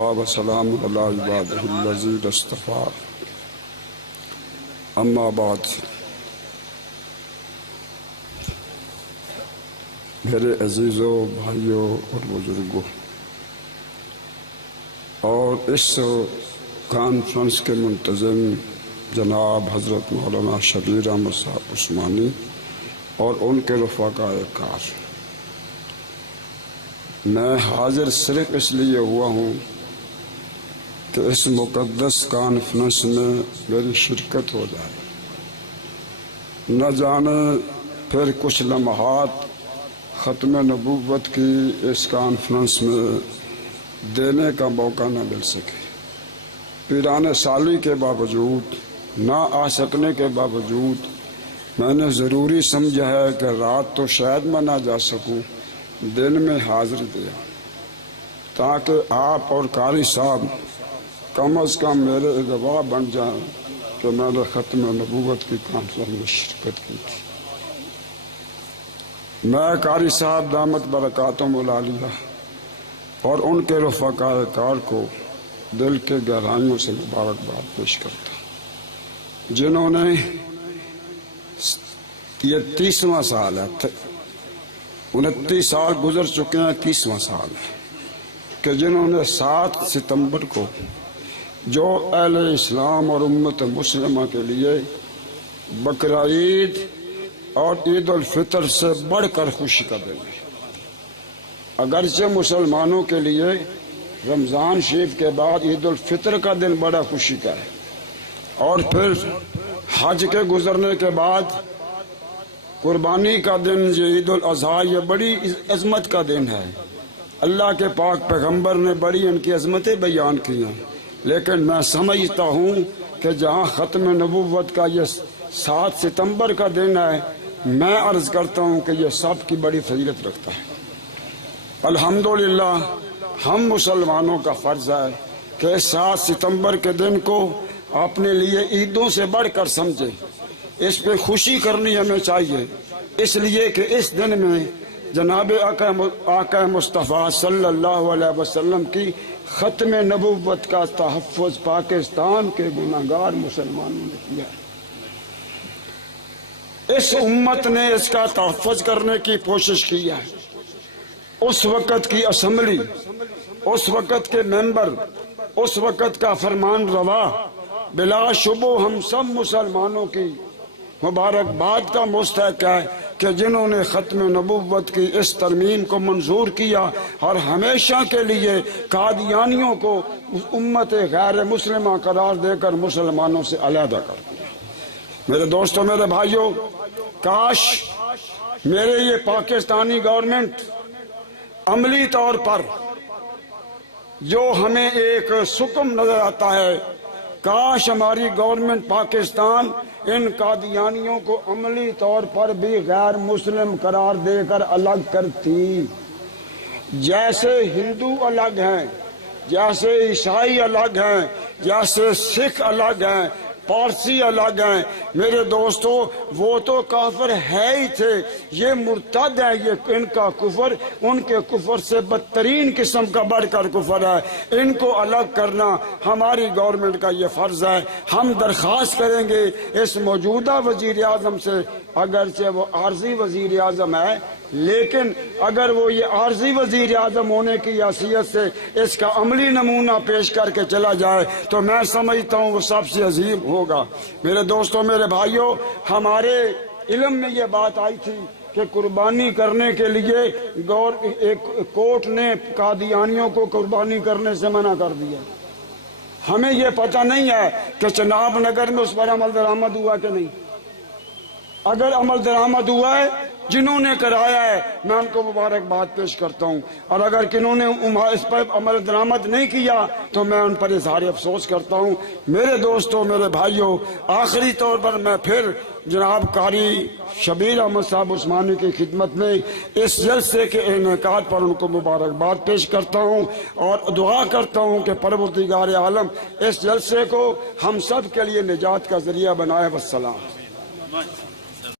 وسلام علی عبادہ الذین اصطفیٰ اما بعد۔ میرے عزیزوں، بھائیوں اور بزرگوں، اور اس کانفرنس کے منتظم جناب حضرت مولانا شبیر احمد صاحب عثمانی اور ان کے رفقائے کار، میں حاضر صرف اس لیے ہوا ہوں کہ اس مقدس کانفرنس میں میری شرکت ہو جائے، نہ جانے پھر کچھ لمحات ختم نبوت کی اس کانفرنس میں دینے کا موقع نہ مل سکے۔ پیرانہ سالی کے باوجود، نہ آ سکنے کے باوجود، میں نے ضروری سمجھا ہے کہ رات تو شاید میں نہ جا سکوں، دن میں حاضر دیا تاکہ آپ اور قاری صاحب کم از کم میرے گواہ بن جائیں کہ میں نے ختم نبوت کی کانفرنس میں شرکت کی تھی۔ میں قاری صاحب دامت برکاتہم العالیہ اور ان کے رفقائے کار کو دل کے گہرائیوں سے مبارکباد پیش کرتا ہوں، جنہوں نے یہ 30واں سال ہے، 29 سال گزر چکے ہیں، 30واں سال ہے کہ جنہوں نے 7 ستمبر کو جو اہل اسلام اور امت مسلمہ کے لیے بقرعید اور عید الفطر سے بڑھ کر خوشی کا دن ہے۔ اگرچہ مسلمانوں کے لیے رمضان شریف کے بعد عید الفطر کا دن بڑا خوشی کا ہے، اور پھر حج کے گزرنے کے بعد قربانی کا دن یہ عید الاضحیٰ، یہ بڑی عظمت کا دن ہے۔ اللہ کے پاک پیغمبر نے بڑی ان کی عظمتیں بیان کی ہیں، لیکن میں سمجھتا ہوں کہ جہاں ختم نبوت کا یہ 7 ستمبر کا دن ہے، میں عرض کرتا ہوں کہ یہ سب کی بڑی فضیلت رکھتا ہے۔ الحمدللہ ہم مسلمانوں کا فرض ہے کہ 7 ستمبر کے دن کو اپنے لیے عیدوں سے بڑھ کر سمجھیں، اس پہ خوشی کرنی ہمیں چاہیے، اس لیے کہ اس دن میں جناب آقا مصطفیٰ صلی اللہ علیہ وسلم کی ختم نبوت کا تحفظ پاکستان کے گناہگار مسلمانوں نے کیا۔ اس امت نے اس کا تحفظ کرنے کی کوشش کی ہے۔ اس وقت کی اسمبلی، اس وقت کے ممبر، اس وقت کا فرمان روا بلا شبہ ہم سب مسلمانوں کی مبارکباد کا مستحق ہے کہ جنہوں نے ختم نبوت کی اس ترمیم کو منظور کیا اور ہمیشہ کے لیے قادیانیوں کو امت غیر مسلمہ قرار دے کر مسلمانوں سے علیحدہ کر دیا۔ میرے دوستوں، میرے بھائیوں، کاش میرے یہ پاکستانی گورنمنٹ عملی طور پر جو ہمیں ایک سکم نظر آتا ہے، کاش ہماری گورنمنٹ پاکستان ان قادیانیوں کو عملی طور پر بھی غیر مسلم قرار دے کر الگ کرتی۔ جیسے ہندو الگ ہیں، جیسے عیسائی الگ ہیں، جیسے سکھ الگ ہیں، پارسی الگ ہیں، میرے دوستو وہ تو کافر ہے ہی تھے، یہ مرتد ہے، یہ ان کا کفر ان کے کفر سے بدترین قسم کا بڑھ کر کفر ہے۔ ان کو الگ کرنا ہماری گورنمنٹ کا یہ فرض ہے۔ ہم درخواست کریں گے اس موجودہ وزیر اعظم سے، اگرچہ وہ عارضی وزیر اعظم ہے، لیکن اگر وہ یہ عارضی وزیر اعظم ہونے کی حیثیت سے اس کا عملی نمونہ پیش کر کے چلا جائے تو میں سمجھتا ہوں وہ سب سے عظیم ہوگا۔ میرے دوستوں، میرے بھائیوں، ہمارے علم میں یہ بات آئی تھی کہ قربانی کرنے کے لیے کورٹ نے قادیانیوں کو قربانی کرنے سے منع کر دیا۔ ہمیں یہ پتہ نہیں ہے کہ چناب نگر میں اس پر عمل درآمد ہوا کہ نہیں۔ اگر عمل درآمد ہوا ہے، جنہوں نے کرایا ہے میں ان کو مبارکباد پیش کرتا ہوں، اور اگر کنہوں نے اس پر عمل درآمد نہیں کیا تو میں ان پر اظہار افسوس کرتا ہوں۔ میرے دوستوں، میرے بھائیوں، آخری طور پر میں پھر جناب قاری شبیر احمد صاحب عثمانی کی خدمت میں اس جلسے کے انعقاد پر ان کو مبارکباد پیش کرتا ہوں اور دعا کرتا ہوں کہ پروردگار عالم اس جلسے کو ہم سب کے لیے نجات کا ذریعہ بنائے۔ والسلام۔